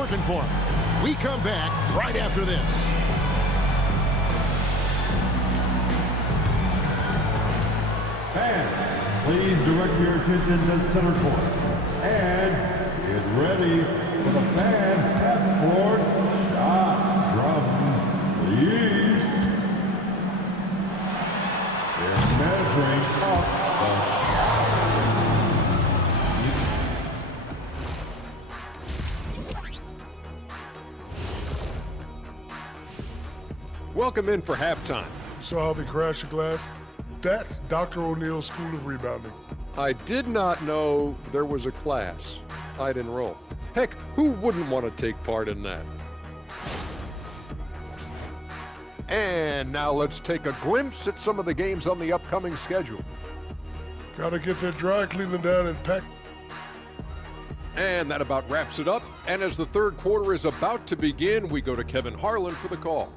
working for him. We come back right after this. Fans, please direct your attention to center court. And get ready for the fan half-court shot. Drums, please. They're measuring up the Welcome in for halftime. Saw how they crashed the glass? That's Dr. O'Neill's School of Rebounding. I did not know there was a class I'd enroll. Heck, who wouldn't want to take part in that? And now let's take a glimpse at some of the games on the upcoming schedule. Gotta get their dry cleaning down and pack. And that about wraps it up. And as the third quarter is about to begin, we go to Kevin Harlan for the call.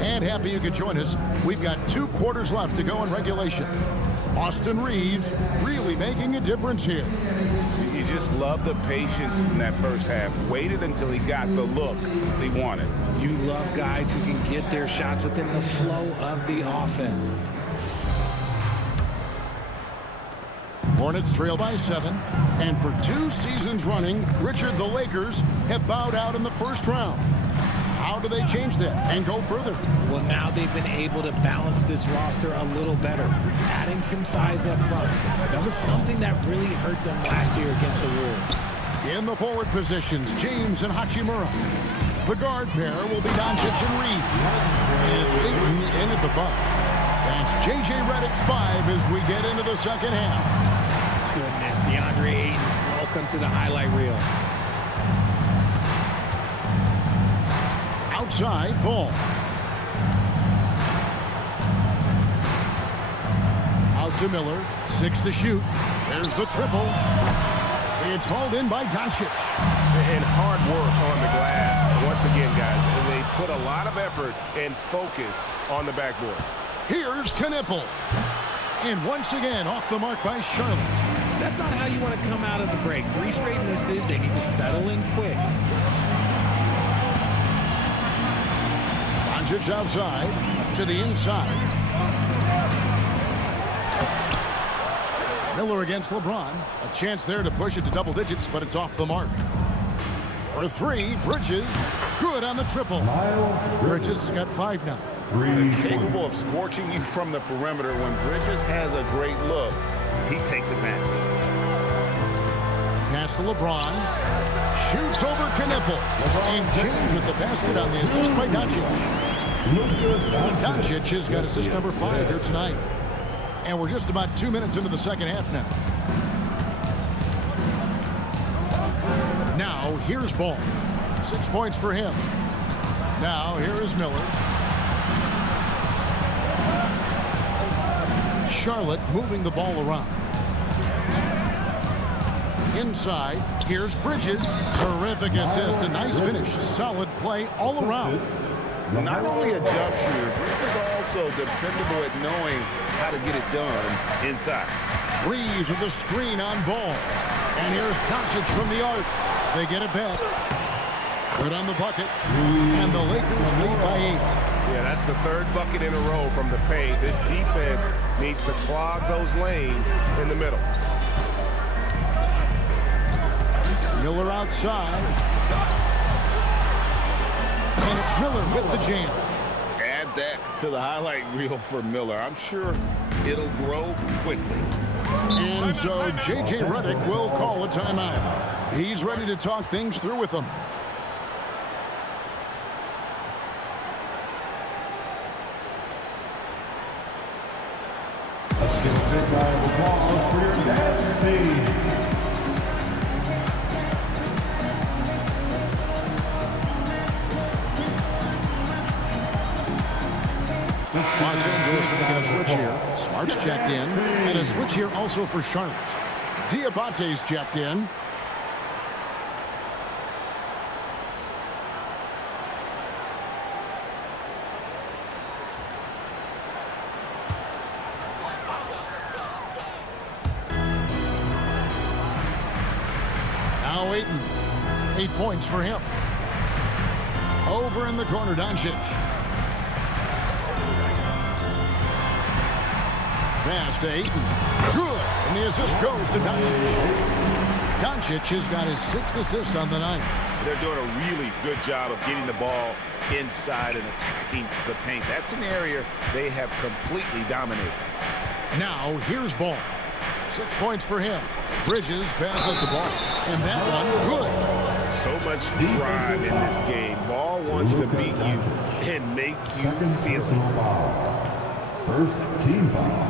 And happy you could join us. We've got 2 quarters left to go in regulation. Austin Reeves really making a difference here. You just love the patience in that first half. Waited until he got the look he wanted. You love guys who can get their shots within the flow of the offense. Hornets trail by 7. And for 2 seasons running, Richard, the Lakers have bowed out in the first round. How do they change that and go further? Well, now they've been able to balance this roster a little better, adding some size up front. That was something that really hurt them last year against the Wolves. In the forward positions, James and Hachimura. The guard pair will be Doncic and Reed. It's Ayton in at the 5. That's J.J. Redick 5 as we get into the second half. Goodness, DeAndre Ayton, welcome to the highlight reel. Outside, Ball. Out to Miller, 6 to shoot. There's the triple. It's hauled in by Doncic. And hard work on the glass. Once again, guys, they put a lot of effort and focus on the backboard. Here's Knipple. And once again, off the mark by Charlotte. That's not how you want to come out of the break. 3 straight misses. They need to settle in quick. Doncic outside to the inside. Miller against LeBron. A chance there to push it to double digits, but it's off the mark. For 3, Bridges. Good on the triple. Bridges got 5 now. They're capable of scorching you from the perimeter. When Bridges has a great look, he takes advantage. Pass to LeBron. Shoots over Knipple. And James with the basket on the assist by Doncic. Doncic has got assist number 5 here tonight. And we're just about 2 minutes into the second half now. Now, here's Ball. 6 points for him. Now, here is Miller. Charlotte moving the ball around. Inside, here's Bridges. Terrific assist, a nice finish. Solid play all around. Not only a jump shooter, Bridges also dependable at knowing how to get it done inside. Reeves with the screen on Ball. And here's Doncic from the arc. They get it back. Good on the bucket. And the Lakers lead by 8. Yeah, that's the 3rd bucket in a row from the paint. This defense needs to clog those lanes in the middle. Miller outside. And it's Miller with the jam. Add that to the highlight reel for Miller. I'm sure it'll grow quickly. And so J.J. Redick will call a timeout. He's ready to talk things through with them. for your dance team. Los Angeles making a switch here. Smart's checked in. And a switch here also for Charlotte. Diabate's checked in. 8 points for him. Over in the corner, Doncic. Pass to Ayton. Good. And the assist goes to Doncic. Doncic has got his 6th assist on the night. They're doing a really good job of getting the ball inside and attacking the paint. That's an area they have completely dominated. Now, here's Ball. 6 points for him. Bridges passes the ball. And that one, good. So much drive in this game. Ball wants to beat you and make you feel it. First team foul.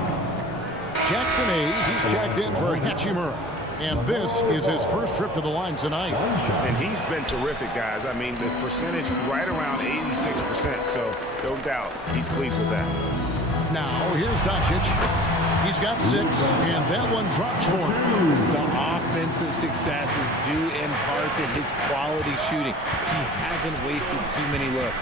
Jackson Hayes, he's checked in for Hachimura. And this is his first trip to the line tonight. And he's been terrific, guys. I mean, the percentage right around 86%, so no doubt he's pleased with that. Now, here's Doncic. He's got 6, and that one drops for him. The offensive success is due in part to his quality shooting. He hasn't wasted too many looks.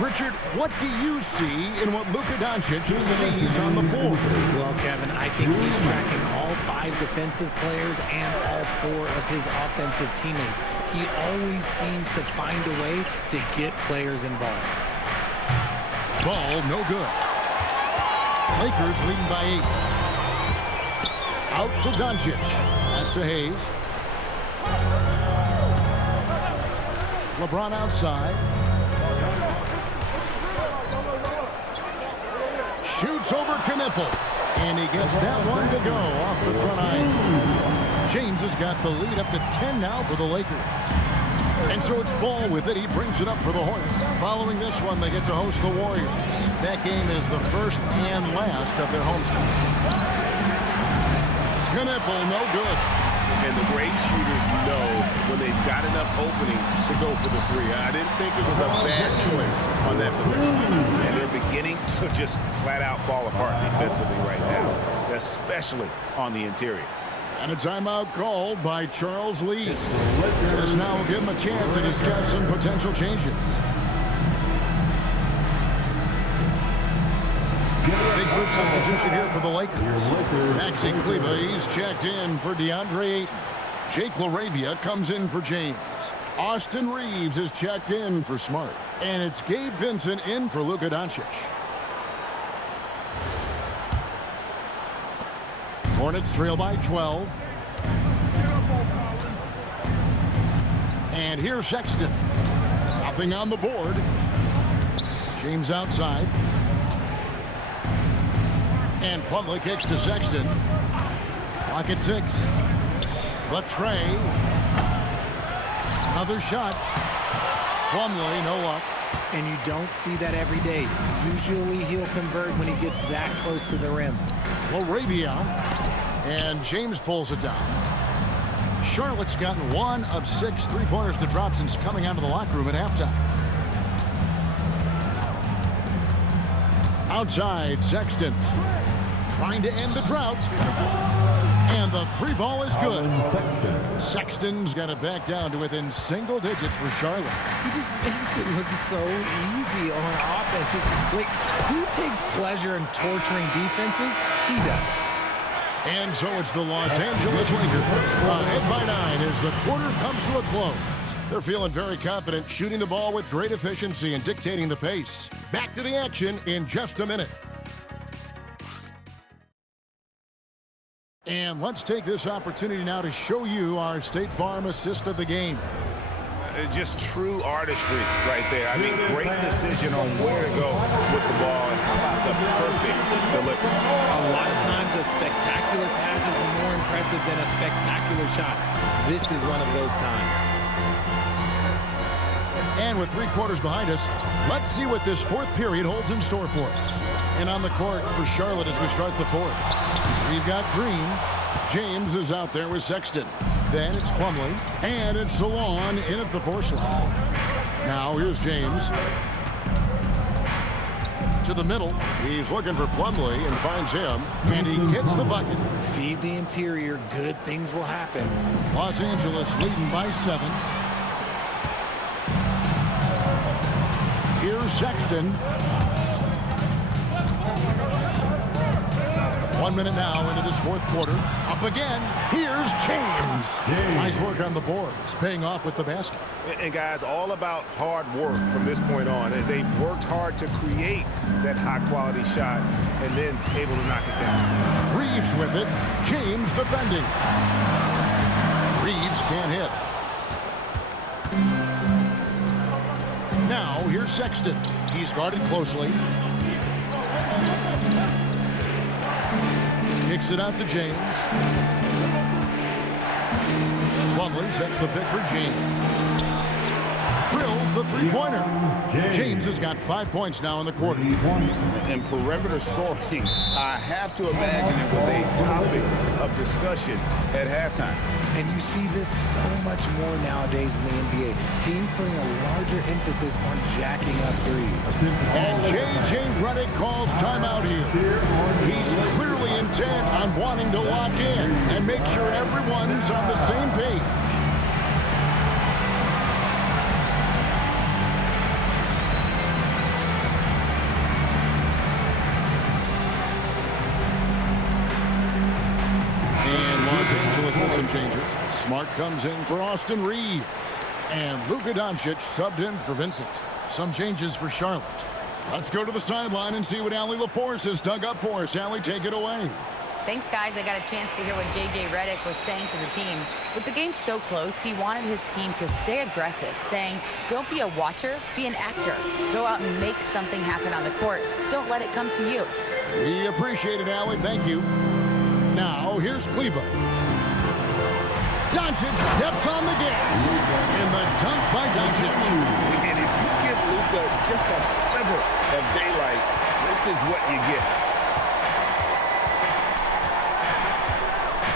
Richard, what do you see in what Luka Doncic sees on the floor? Well, Kevin, I can keep tracking all 5 defensive players and all 4 of his offensive teammates. He always seems to find a way to get players involved. Ball, no good. Lakers leading by 8. Out to Doncic. Pass to Hayes. LeBron outside. Shoots over Knipple. And he gets that one to go off the front eye. James has got the lead up to 10 now for the Lakers. And so it's Ball with it. He brings it up for the Hornets. Following this one, they get to host the Warriors. That game is the first and last of their homestand. Knipple, no good. And the great shooters know when they've got enough opening to go for the 3. I didn't think it was a bad choice on that possession. And they're beginning to just flat out fall apart defensively right now, especially on the interior. And a timeout called by Charles Lee. This now will give him a chance to discuss some potential changes. Big foot substitution here for the Lakers. Maxi Kleber, he's checked in for DeAndre Ayton. Jake LaRavia comes in for James. Austin Reeves is checked in for Smart. And it's Gabe Vincent in for Luka Doncic. Hornets trail by 12. And here's Sexton. Nothing on the board. James outside. And Plumlee kicks to Sexton. Clock at 6. The tray. Another shot. Plumlee, no luck. And you don't see that every day. Usually he'll convert when he gets that close to the rim. LaRavia. And James pulls it down. Charlotte's gotten 1 of 6 3-pointers to drop since coming out of the locker room at halftime. Outside, Sexton. Trying to end the drought. And the 3-ball is good. Sexton's got it back down to within single digits for Charlotte. He just makes it look so easy on offense. Like, who takes pleasure in torturing defenses? He does. And so it's the Los Angeles Lakers. Ahead by 9 as the quarter comes to a close. They're feeling very confident, shooting the ball with great efficiency and dictating the pace. Back to the action in just a minute. And let's take this opportunity now to show you our State Farm assist of the game. Just true artistry right there. I mean, great decision on where to go with the ball and the perfect delivery. A lot of times a spectacular pass is more impressive than a spectacular shot. This is one of those times. And with 3 quarters behind us, let's see what this 4th period holds in store for us. And on the court for Charlotte as we start the 4th. We've got Green. James is out there with Sexton. Then it's Plumlee. And it's Salon in at the 4 slot. Now here's James. To the middle. He's looking for Plumlee and finds him. And he gets the bucket. Feed the interior. Good things will happen. Los Angeles leading by 7. Here's Sexton. 1 minute now into this fourth quarter. Up again. Here's James. Nice work on the board. It's paying off with the basket. And guys, all about hard work from this point on. And they've worked hard to create that high-quality shot and then able to knock it down. Reeves with it. James defending. Reeves can't hit. Now, here's Sexton. He's guarded closely. Kicks it out to James. Plumlee sets the pick for James. Drills the three-pointer. James has got 5 points now in the quarter. And perimeter scoring, I have to imagine it was a topic of discussion at halftime. And you see this so much more nowadays in the NBA. Teams putting a larger emphasis on jacking up threes. And J.J. Redick calls timeout here. He's clearly intent on wanting to lock in and make sure everyone's on the same page. With some changes. Smart comes in for Austin Reeves. And Luka subbed in for Vincent. Some changes for Charlotte. Let's go to the sideline and see what Allie LaForce has dug up for us. Allie, take it away. Thanks, guys. I got a chance to hear what J.J. Redick was saying to the team. With the game so close, he wanted his team to stay aggressive, saying, don't be a watcher, be an actor. Go out and make something happen on the court. Don't let it come to you. We appreciate it, Allie. Thank you. Now, here's Kleba. Doncic steps on the gas. In the dunk by Doncic. And if you give Luka just a sliver of daylight, this is what you get.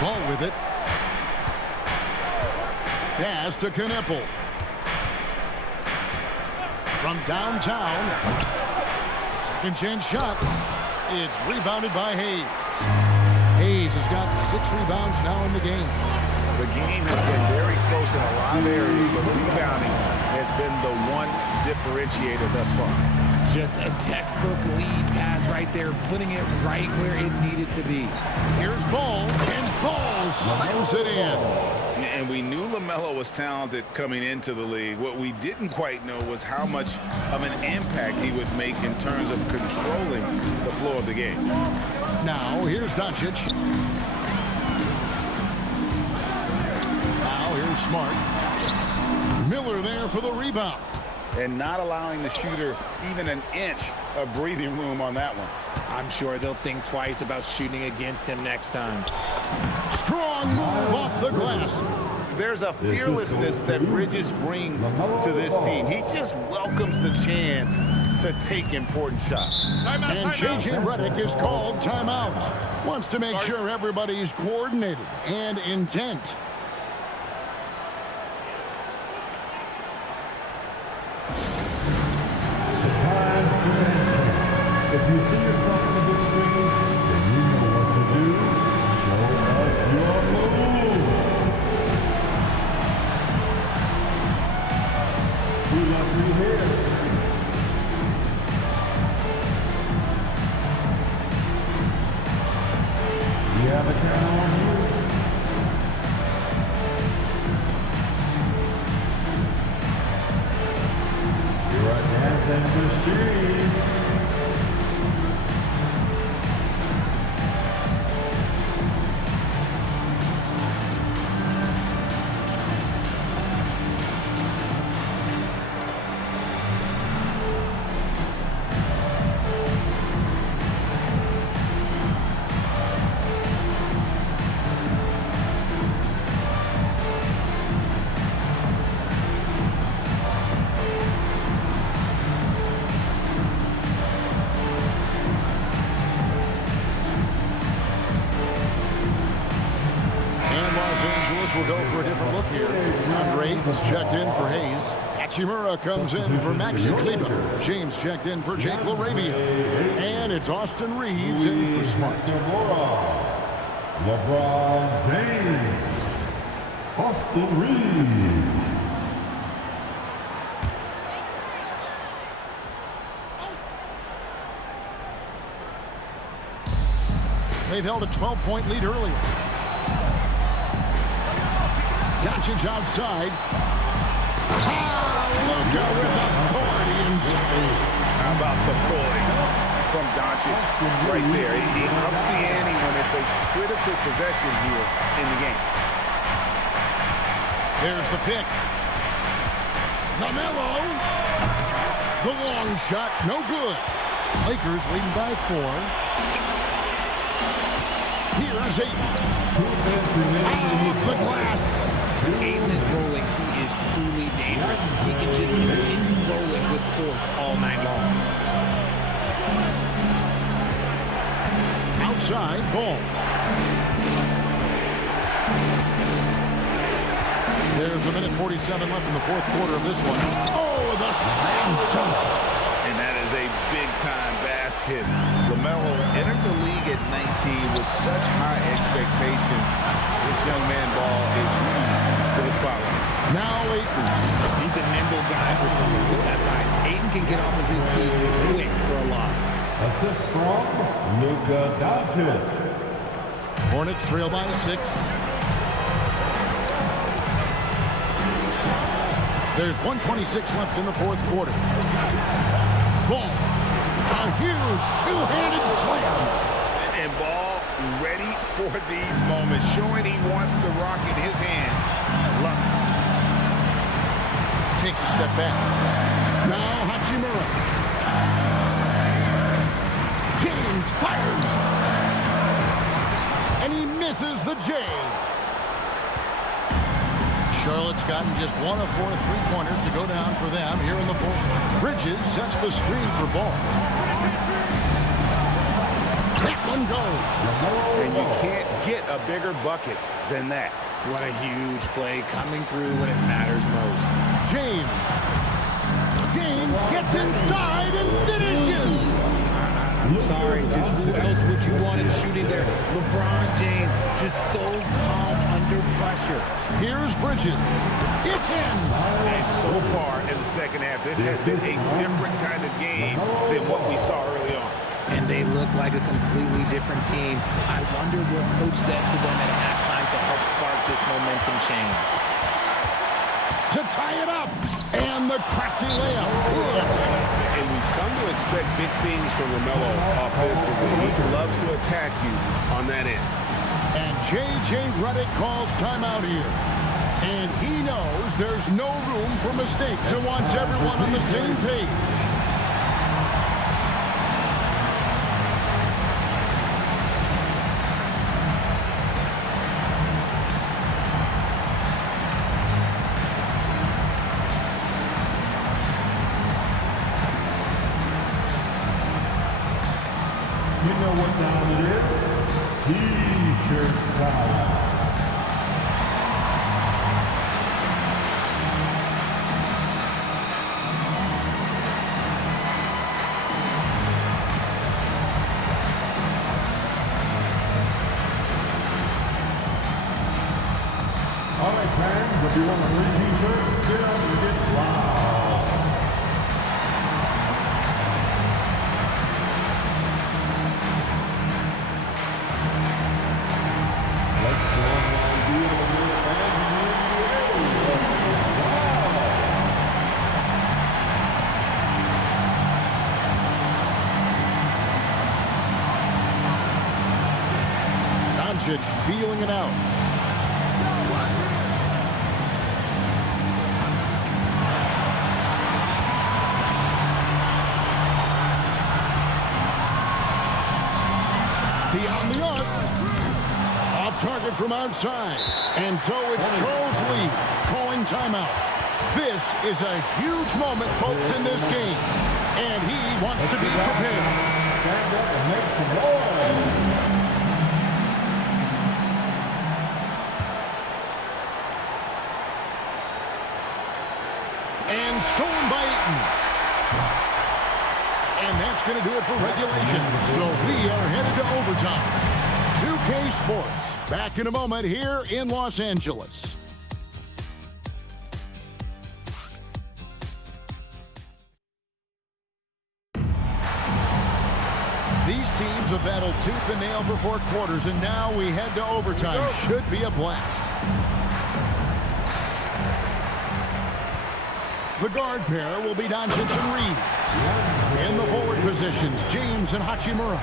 Ball with it. Pass to Kneppel. From downtown. Second chance shot. It's rebounded by Hayes. Hayes has got 6 rebounds now in the game. The game has been very close in a lot of areas, but rebounding has been the one differentiator thus far. Just a textbook lead pass right there, putting it right where it needed to be. Here's Ball, and Ball slams it in. And we knew Lamelo was talented coming into the league. What we didn't quite know was how much of an impact he would make in terms of controlling the flow of the game. Now, here's Doncic. Now, here's Smart. Miller there for the rebound. And not allowing the shooter even an inch of breathing room on that one. I'm sure they'll think twice about shooting against him next time. Strong move off the glass. There's a fearlessness that Bridges brings to this team. He just welcomes the chance to take important shots. And J.J. Redick is called timeout. Wants to make sure everybody's coordinated and intent. If you see yourself on the big screen, then you know what to do. Show us your moves. We love you here. We have a count on you. You're a dancing machine. Will go for a different look here. Andre is checked in for Hayes. Hachimura comes in for Maxi Kleber. James checked in for Jake LaRavia. And it's Austin Reeves in for Smart. LeBron James. Austin Reeves. They've held a 12-point lead earlier. Doncic outside. Luka with authority inside. How about the poise from Doncic right there? He ups the ante when it's a critical possession here in the game. There's the pick. Lamelo. The long shot, no good. Lakers leading by 4. Here's Ayton. Off the glass. When Ayton is rolling, he is truly dangerous. He can just continue rolling with force all night long. Outside, ball. There's a minute 47 left in the fourth quarter of this one. Oh, the slam dunk. And that is a big-time basket. Lamelo entered the league at 19 with such high expectations. This young man ball is used for the spotlight. Now Ayton. He's a nimble guy for someone with that size. Ayton can get off of his feet quick for a lob. Assist from Luka Doncic. Hornets trail by 6. There's 1:26 left in the fourth quarter. Ball. A huge two-handed slam. And Ball ready for these moments, showing he wants the rock in his hands. I love it. Takes a step back. Now Hachimura. James fires. And he misses the J. Charlotte's gotten just 1 of 4 three-pointers to go down for them here in the fourth. Bridges sets the screen for Ball. That one goes. And you can't get a bigger bucket than that. What a huge play coming through when it matters most. James. James gets inside and finishes. I'm sorry, just who else would you want it shooting there? LeBron James, just so calm under pressure. Here's Bridges. It's in. And so far in the second half, this has been a different kind of game than what we saw early on. And they look like a completely different team. I wonder what coach said to them at halftime to help spark this momentum change. To tie it up. And the crafty layup. And we've come to expect big things from Lamelo offensively. He loves to attack you on that end. And J.J. Redick calls timeout here. And he knows there's no room for mistakes and wants everyone on the same page. You know what time it is? T-shirt time. All right, fans, if you want a free T-shirt, get up and get loud. Doncic feeling it out. Beyond the arc. Off target from outside. And so it's Charles Lee calling timeout. This is a huge moment, folks, in this game. And he wants to be prepared. Stand up and make some noise. And stolen by Ayton. And that's going to do it for regulation. So we are headed to overtime. 2K Sports, back in a moment here in Los Angeles. The These teams have battled tooth and nail for 4 quarters, and now we head to overtime. Should be a blast. The guard pair will be Doncic and Reed. In the forward positions, James and Hachimura.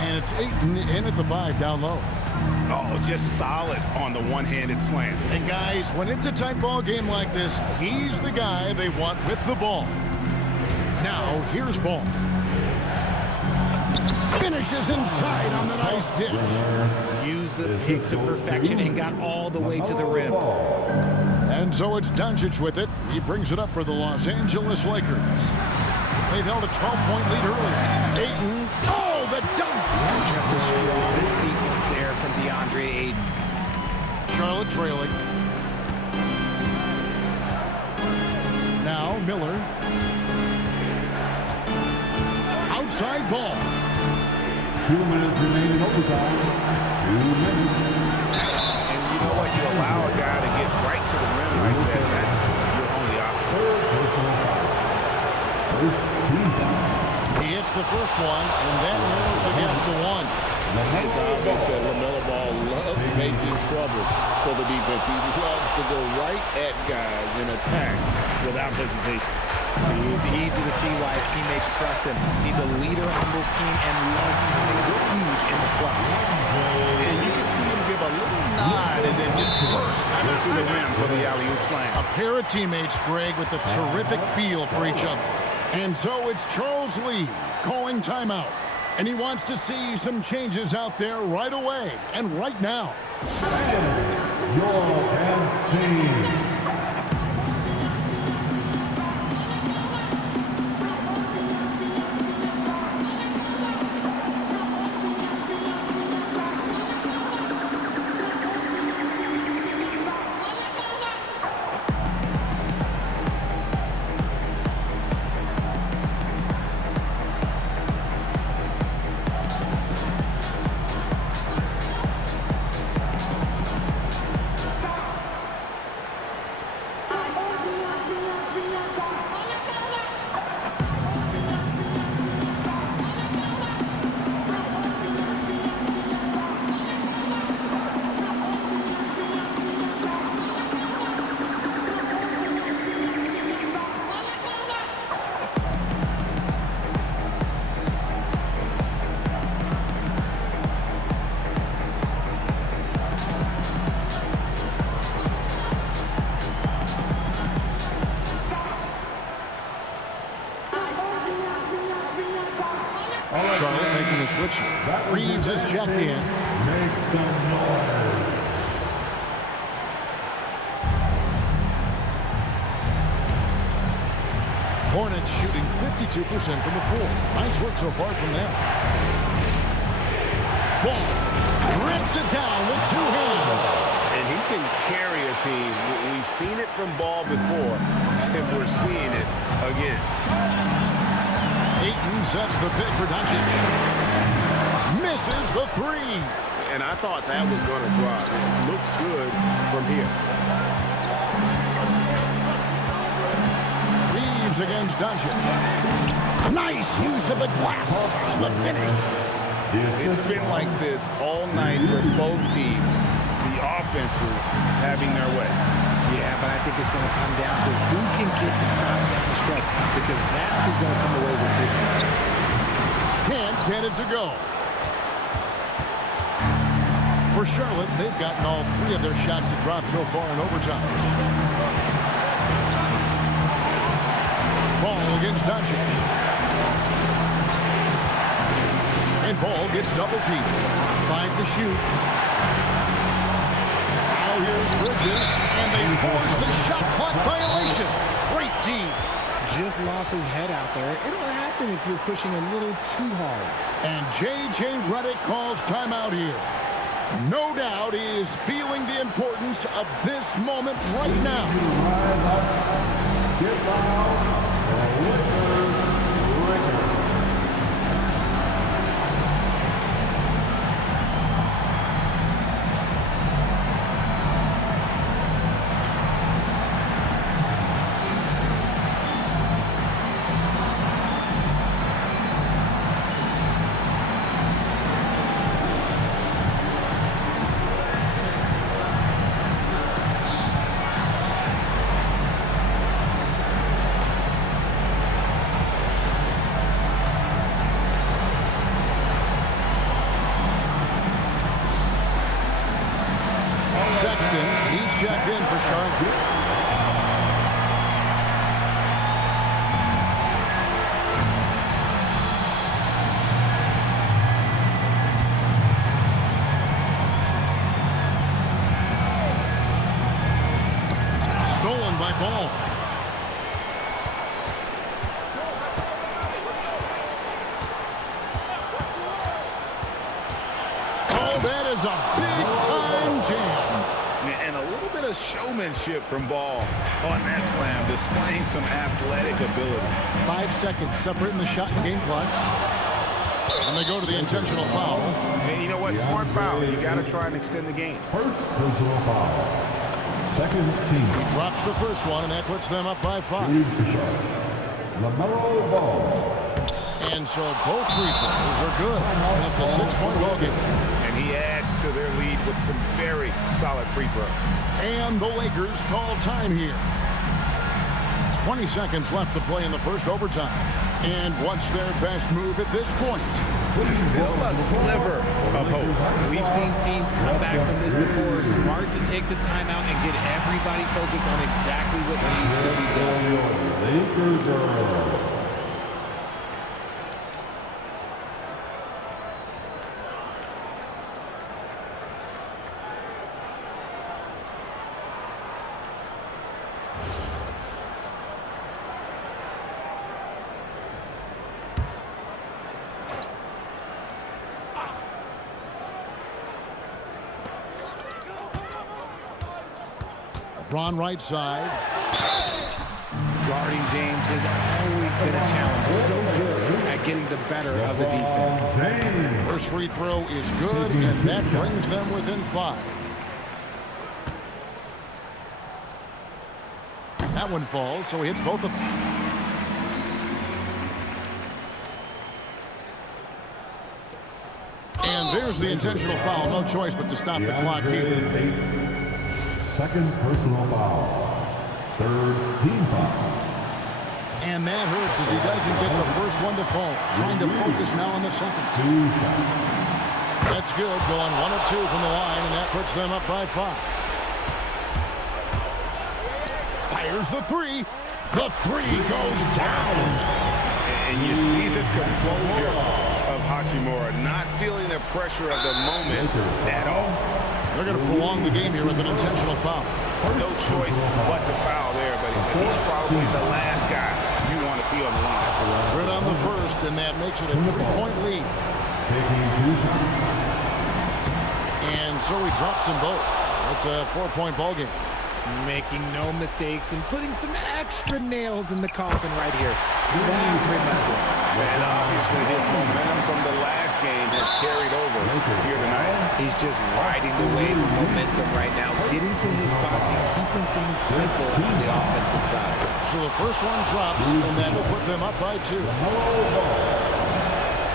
And it's Ayton in at the 5 down low. Oh, just solid on the one-handed slam. And guys, when it's a tight ball game like this, he's the guy they want with the ball. Now, here's Ball. Finishes inside on the nice dish. Used the pick to perfection and got all the way to the rim. And so it's Doncic with it. He brings it up for the Los Angeles Lakers. They've held a 12-point lead early. Ayton, oh, the dunk! Just a strong sequence there from DeAndre Ayton. Charlotte trailing. Now Miller. Outside Ball. 2 minutes remaining overtime. 2 minutes. And you know what? You allow a guy to get right to the rim like that. That's your only option. First team foul. He hits the first one, and that narrows the gap to 1. It's obvious that Lamelo Ball loves making trouble for the defense. He loves to go right at guys and attacks without hesitation. See, it's easy to see why his teammates trust him. He's a leader on this team and loves coming out huge in the clutch. And you can see him give a little nod and then just burst to the rim for the alley-oop slam. A pair of teammates, Greg, with a terrific feel for each other. And so it's Charles Lee calling timeout. And he wants to see some changes out there right away and right now. Your team. Charlotte making the switch. Reeves is checked in. Make some noise. Hornets shooting 52% from the floor. Nice work so far from them. Ball rips it down with 2 hands. And he can carry a team. We've seen it from Ball before, and we're seeing it again. Ayton sets the pick for Doncic. Misses the 3. And I thought that was going to drop. It looked good from here. Reeves against Doncic. Nice use of the glass on the finish. It's been like this all night for both teams. The offenses having their way. Yeah, but I think it's going to come down to who can get the stop down the stretch, because that's who's going to come away with this one. Can't get it to go. For Charlotte, they've gotten all 3 of their shots to drop so far in overtime. Ball against Doncic. And Ball gets double teamed. 5 to shoot. Now here's Bridges, and they force the shot clock violation. Great team. Just lost his head out there. It'll happen if you're pushing a little too hard. And J.J. Redick calls timeout here. No doubt he is feeling the importance of this moment right now. Rise up, get loud, and Lakers. in for Charlotte. Stolen by Ball. Oh, that is a big-time jam. And a little bit of showmanship from Ball on that slam, displaying some athletic ability. 5 seconds separating the shot and game clocks. And they go to the intentional foul. And you know what? Smart foul. You got to try and extend the game. First personal foul. Second team. He drops the first one, and that puts them up by 5. Lamelo Ball. And so both free throws are good. And it's a 6-point ball game. And he adds to their lead with some very solid free throws. And the Lakers call time here. 20 seconds left to play in the first overtime. And what's their best move at this point? Still a sliver of hope. We've seen teams come back from this before. Smart to take the timeout and get everybody focused on exactly what needs to be done. Lakers girls. LeBron right side. Guarding James has always been a challenge. So good at getting the better of the defense. First free throw is good, and that brings them within 5. That one falls, so he hits both of them. And there's the intentional foul. No choice but to stop the clock here. Second personal foul. Third team foul. And that hurts as he doesn't get the first one to fall. Trying to focus now on the second. That's good. Going 1 of 2 from the line, and that puts them up by 5. Fires the 3. The 3 goes down. And you see the composure of Hachimura, not feeling the pressure of the moment at all. They're going to prolong the game here with an intentional foul. No choice but to foul there, but he's probably the last guy you want to see on the line. Good on the first, and that makes it a 3-point lead. Taking 2 shots. And so he drops them both. It's a 4-point ball game. Making no mistakes and putting some extra nails in the coffin right here. And obviously his momentum from the last game has carried over here tonight. He's just riding the wave of momentum right now, getting to his spots and keeping things simple on the offensive side. So the first one drops, and that will put them up by 2.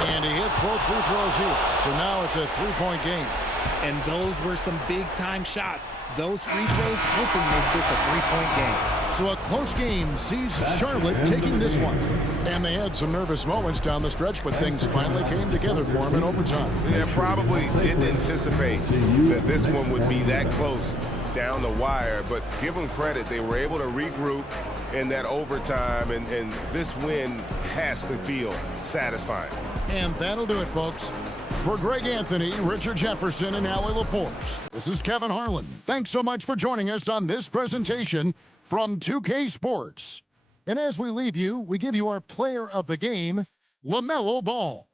And he hits both free throws here. So now it's a 3-point game. And those were some big-time shots. Those free throws helping make this a 3-point game. So a close game sees Charlotte taking this one. And they had some nervous moments down the stretch, but things finally came together for them in overtime. Yeah, probably didn't anticipate that this one would be that close down the wire, but give them credit. They were able to regroup in that overtime, and this win has to feel satisfying. And that'll do it, folks. For Greg Anthony, Richard Jefferson, and Allie LaForce, this is Kevin Harlan. Thanks so much for joining us on this presentation from 2K Sports. And as we leave you, we give you our player of the game, LaMelo Ball.